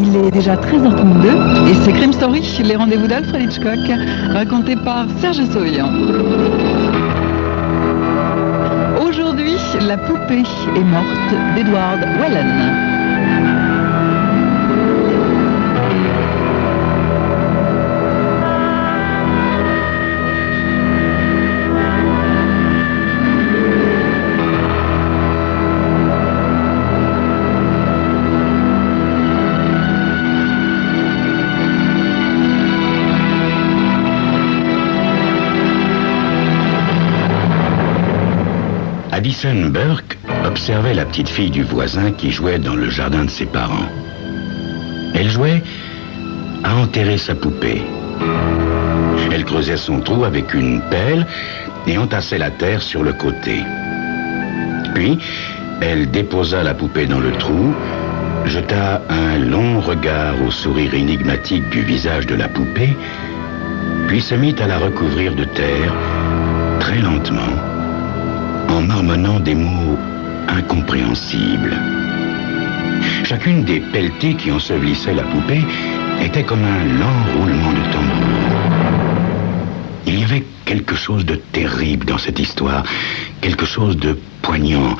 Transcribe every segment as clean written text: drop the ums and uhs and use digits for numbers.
Il est déjà 13h32 et c'est Crime Story, les rendez-vous d'Alfred Hitchcock, racontés par Serge Soyan. Aujourd'hui, La poupée est morte d'Edward Wellen. Addison Burke observait la petite fille du voisin qui jouait dans le jardin de ses parents. Elle jouait à enterrer sa poupée. Elle creusait son trou avec une pelle et entassait la terre sur le côté. Puis, elle déposa la poupée dans le trou, jeta un long regard au sourire énigmatique du visage de la poupée, puis se mit à la recouvrir de terre, très lentement, en marmonnant des mots incompréhensibles. Chacune des pelletées qui ensevelissaient la poupée était comme un lent roulement de tambour. Il y avait quelque chose de terrible dans cette histoire, quelque chose de poignant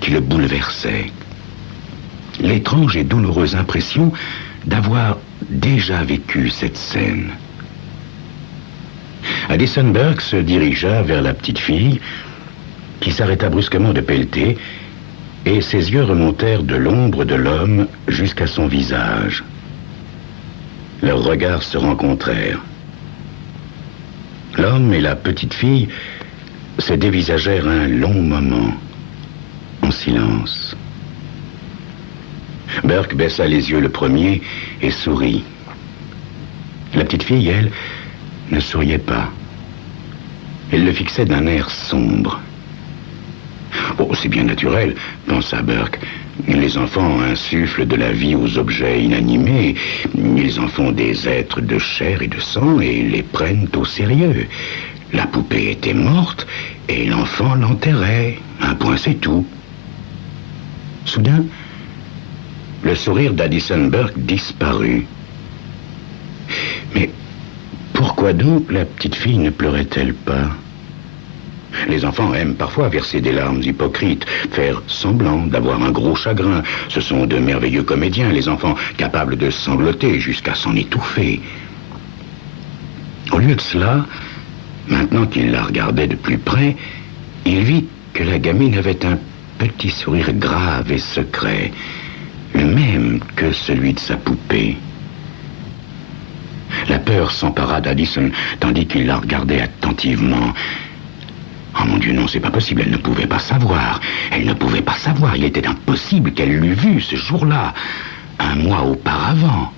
qui le bouleversait. L'étrange et douloureuse impression d'avoir déjà vécu cette scène. Addison Burke se dirigea vers la petite fille, qui s'arrêta brusquement de pelleter, et ses yeux remontèrent de l'ombre de l'homme jusqu'à son visage. Leurs regards se rencontrèrent. L'homme et la petite fille se dévisagèrent un long moment, en silence. Burke baissa les yeux le premier et sourit. La petite fille, elle, ne souriait pas. Elle le fixait d'un air sombre. Oh, c'est bien naturel, pensa Burke. Les enfants insufflent de la vie aux objets inanimés. Ils en font des êtres de chair et de sang et les prennent au sérieux. La poupée était morte et l'enfant l'enterrait. Un point, c'est tout. Soudain, le sourire d'Addison Burke disparut. Mais pourquoi donc la petite fille ne pleurait-elle pas ? Les enfants aiment parfois verser des larmes hypocrites, faire semblant d'avoir un gros chagrin. Ce sont de merveilleux comédiens, les enfants, capables de sangloter jusqu'à s'en étouffer. Au lieu de cela, maintenant qu'il la regardait de plus près, il vit que la gamine avait un petit sourire grave et secret, le même que celui de sa poupée. La peur s'empara d'Addison, tandis qu'il la regardait attentivement. Oh mon Dieu, non, c'est pas possible, elle ne pouvait pas savoir. Elle ne pouvait pas savoir, il était impossible qu'elle l'eût vu ce jour-là, un mois auparavant.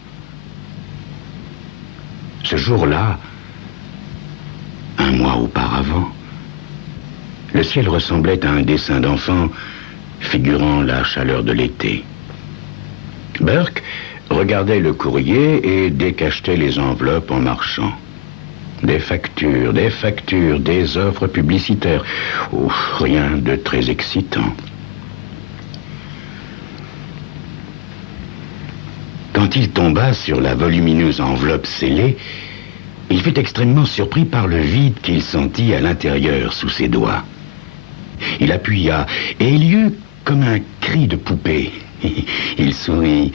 Ce jour-là, un mois auparavant, le ciel ressemblait à un dessin d'enfant figurant la chaleur de l'été. Burke regardait le courrier et décachetait les enveloppes en marchant. Des factures, des offres publicitaires. Oh, rien de très excitant. Quand il tomba sur la volumineuse enveloppe scellée, il fut extrêmement surpris par le vide qu'il sentit à l'intérieur sous ses doigts. Il appuya et il y eut comme un cri de poupée. Il sourit.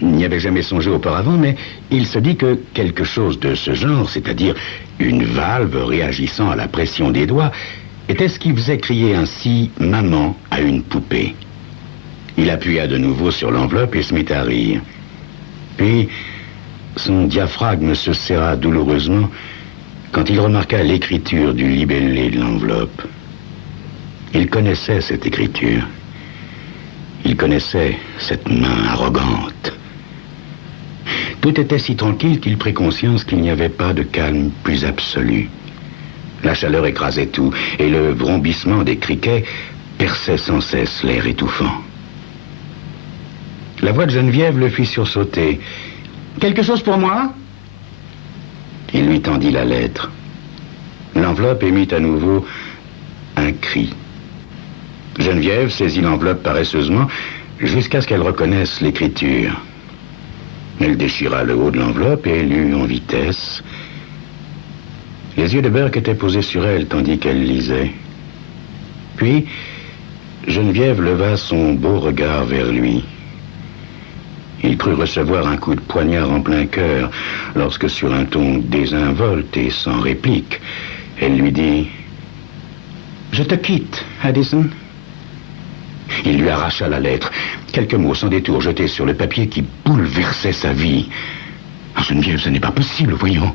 Il n'y avait jamais songé auparavant, mais il se dit que quelque chose de ce genre, c'est-à-dire une valve réagissant à la pression des doigts, était ce qui faisait crier ainsi « maman » à une poupée. Il appuya de nouveau sur l'enveloppe et se mit à rire. Puis, son diaphragme se serra douloureusement quand il remarqua l'écriture du libellé de l'enveloppe. Il connaissait cette écriture. Il connaissait cette main arrogante. Tout était si tranquille qu'il prit conscience qu'il n'y avait pas de calme plus absolu. La chaleur écrasait tout, et le vrombissement des criquets perçait sans cesse l'air étouffant. La voix de Geneviève le fit sursauter. « Quelque chose pour moi ?» Il lui tendit la lettre. L'enveloppe émit à nouveau un cri. Geneviève saisit l'enveloppe paresseusement jusqu'à ce qu'elle reconnaisse l'écriture. Elle déchira le haut de l'enveloppe et lut en vitesse. Les yeux de Burke étaient posés sur elle tandis qu'elle lisait. Puis, Geneviève leva son beau regard vers lui. Il crut recevoir un coup de poignard en plein cœur lorsque, sur un ton désinvolte et sans réplique, elle lui dit « Je te quitte, Addison. » Il lui arracha la lettre, quelques mots sans détour jetés sur le papier qui bouleversait sa vie. « Geneviève, ce n'est pas possible, voyons. »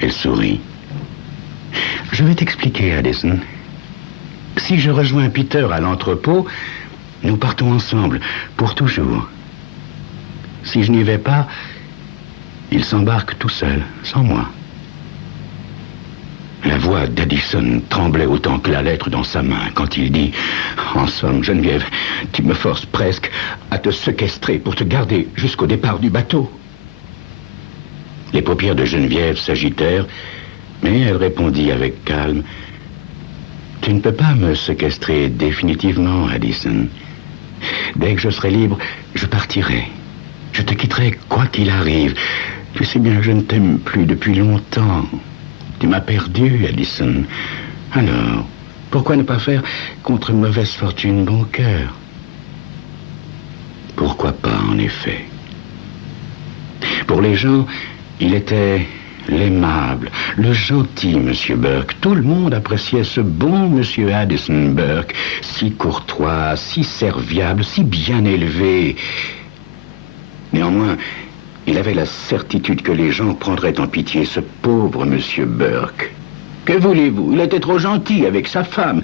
Elle sourit. « Je vais t'expliquer, Addison. Si je rejoins Peter à l'entrepôt, nous partons ensemble, pour toujours. Si je n'y vais pas, il s'embarque tout seul, sans moi. » La voix d'Addison tremblait autant que la lettre dans sa main quand il dit « En somme, Geneviève, tu me forces presque à te séquestrer pour te garder jusqu'au départ du bateau. » Les paupières de Geneviève s'agitèrent, mais elle répondit avec calme « Tu ne peux pas me séquestrer définitivement, Addison. Dès que je serai libre, je partirai. Je te quitterai quoi qu'il arrive. Tu sais bien que je ne t'aime plus depuis longtemps. Tu m'as perdu, Addison. Alors, pourquoi ne pas faire contre mauvaise fortune bon cœur? Pourquoi pas, en effet? Pour les gens, il était l'aimable, le gentil Monsieur Burke. Tout le monde appréciait ce bon Monsieur Addison Burke, si courtois, si serviable, si bien élevé. Néanmoins, il avait la certitude que les gens prendraient en pitié ce pauvre Monsieur Burke. Que voulez-vous? Il était trop gentil avec sa femme.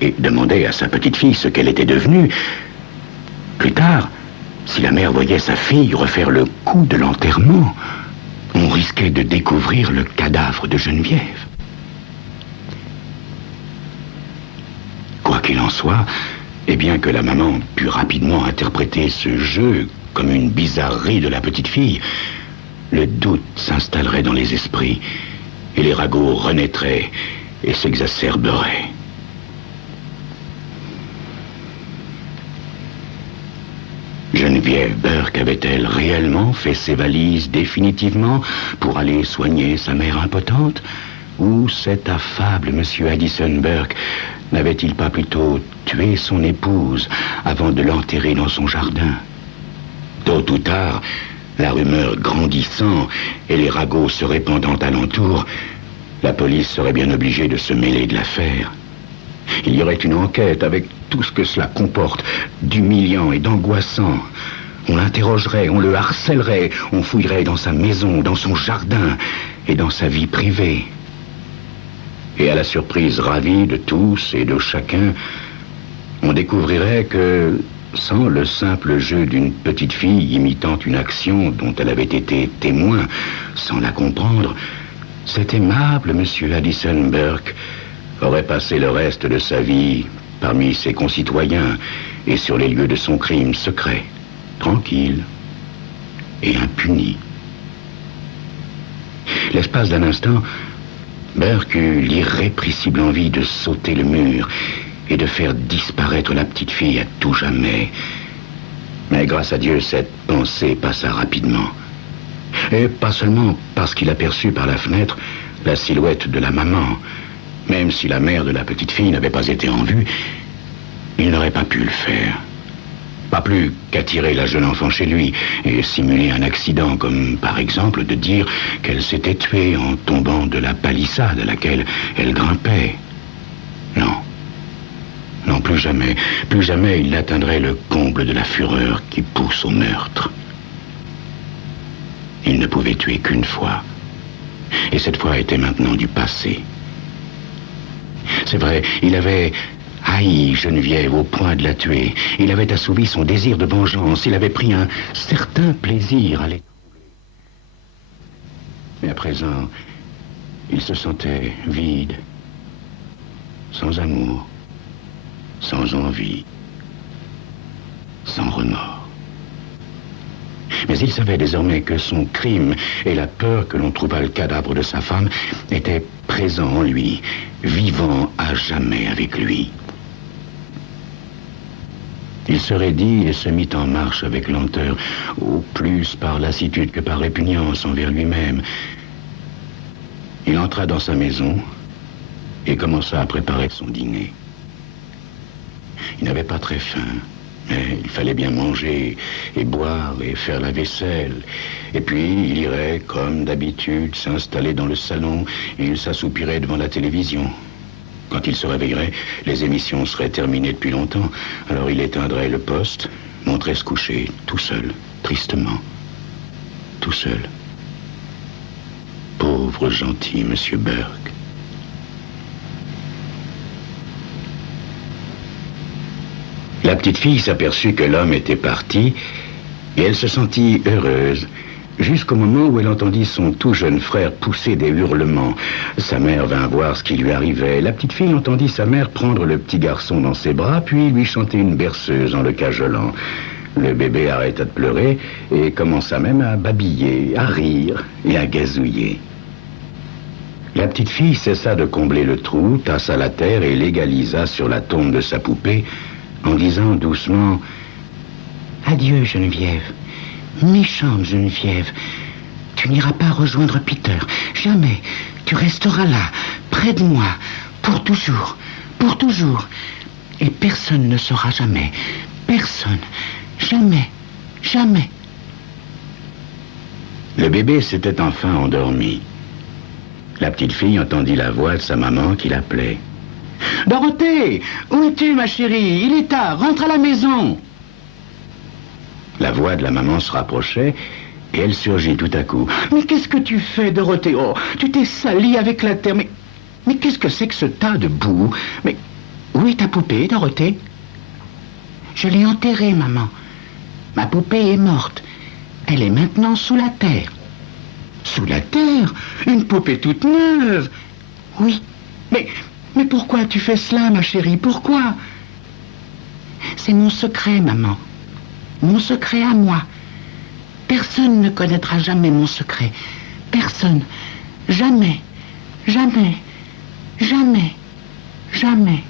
et demandait à sa petite fille ce qu'elle était devenue. Plus tard, si la mère voyait sa fille refaire le coup de l'enterrement, on risquait de découvrir le cadavre de Geneviève. Quoi qu'il en soit, et bien que la maman pût rapidement interpréter ce jeu comme une bizarrerie de la petite fille, le doute s'installerait dans les esprits et les ragots renaîtraient et s'exacerberaient. Geneviève Burke avait-elle réellement fait ses valises définitivement pour aller soigner sa mère impotente? Ou cet affable monsieur Addison Burke n'avait-il pas plutôt tué son épouse avant de l'enterrer dans son jardin? Tôt ou tard, la rumeur grandissant et les ragots se répandant alentour, la police serait bien obligée de se mêler de l'affaire. Il y aurait une enquête avec tout ce que cela comporte d'humiliant et d'angoissant. On l'interrogerait, on le harcèlerait, on fouillerait dans sa maison, dans son jardin et dans sa vie privée. Et à la surprise ravie de tous et de chacun, on découvrirait que, sans le simple jeu d'une petite fille imitant une action dont elle avait été témoin, sans la comprendre, cet aimable monsieur Addison Burke aurait passé le reste de sa vie parmi ses concitoyens et sur les lieux de son crime secret, tranquille et impuni. L'espace d'un instant, Burke eut l'irrépressible envie de sauter le mur et de faire disparaître la petite fille à tout jamais. Mais grâce à Dieu, cette pensée passa rapidement. Et pas seulement parce qu'il aperçut par la fenêtre la silhouette de la maman. Même si la mère de la petite fille n'avait pas été en vue, il n'aurait pas pu le faire. Pas plus qu'attirer la jeune enfant chez lui et simuler un accident, comme par exemple de dire qu'elle s'était tuée en tombant de la palissade à laquelle elle grimpait. Non. Non, plus jamais. Plus jamais il n'atteindrait le comble de la fureur qui pousse au meurtre. Il ne pouvait tuer qu'une fois. Et cette fois était maintenant du passé. C'est vrai, il avait haï Geneviève au point de la tuer. Il avait assouvi son désir de vengeance. Il avait pris un certain plaisir à l'écouter. Mais à présent, il se sentait vide, sans amour, sans envie, sans remords. Mais il savait désormais que son crime et la peur que l'on trouvât le cadavre de sa femme étaient présents en lui, vivant à jamais avec lui. Il se raidit et se mit en marche avec lenteur, au plus par lassitude que par répugnance envers lui-même. Il entra dans sa maison et commença à préparer son dîner. Il n'avait pas très faim, mais il fallait bien manger et boire et faire la vaisselle. Et puis il irait, comme d'habitude, s'installer dans le salon et il s'assoupirait devant la télévision. Quand il se réveillerait, les émissions seraient terminées depuis longtemps. Alors il éteindrait le poste, monterait se coucher, tout seul, tristement, tout seul. Pauvre gentil monsieur Burke. La petite fille s'aperçut que l'homme était parti et elle se sentit heureuse, jusqu'au moment où elle entendit son tout jeune frère pousser des hurlements. Sa mère vint voir ce qui lui arrivait. La petite fille entendit sa mère prendre le petit garçon dans ses bras, puis lui chanter une berceuse en le cajolant. Le bébé arrêta de pleurer et commença même à babiller, à rire et à gazouiller. La petite fille cessa de combler le trou, tassa la terre et l'égalisa sur la tombe de sa poupée, en disant doucement « Adieu, Geneviève. Méchante Geneviève. Tu n'iras pas rejoindre Peter. Jamais. Tu resteras là, près de moi, pour toujours. Pour toujours. Et personne ne saura jamais. Personne. Jamais. Jamais. » Le bébé s'était enfin endormi. La petite fille entendit la voix de sa maman qui l'appelait. « Dorothée, où es-tu, ma chérie? Il est tard, rentre à la maison. » La voix de la maman se rapprochait et elle surgit tout à coup. « Mais qu'est-ce que tu fais, Dorothée? Oh, tu t'es salie avec la terre. Mais qu'est-ce que c'est que ce tas de boue? Mais Où est ta poupée, Dorothée? Je l'ai enterrée, maman. Ma poupée est morte. Elle est maintenant sous la terre. Sous la terre? Une poupée toute neuve? Oui. Mais pourquoi tu fais cela, ma chérie? Pourquoi? C'est mon secret, maman. Mon secret à moi. Personne ne connaîtra jamais mon secret. Personne. Jamais. Jamais. Jamais. Jamais.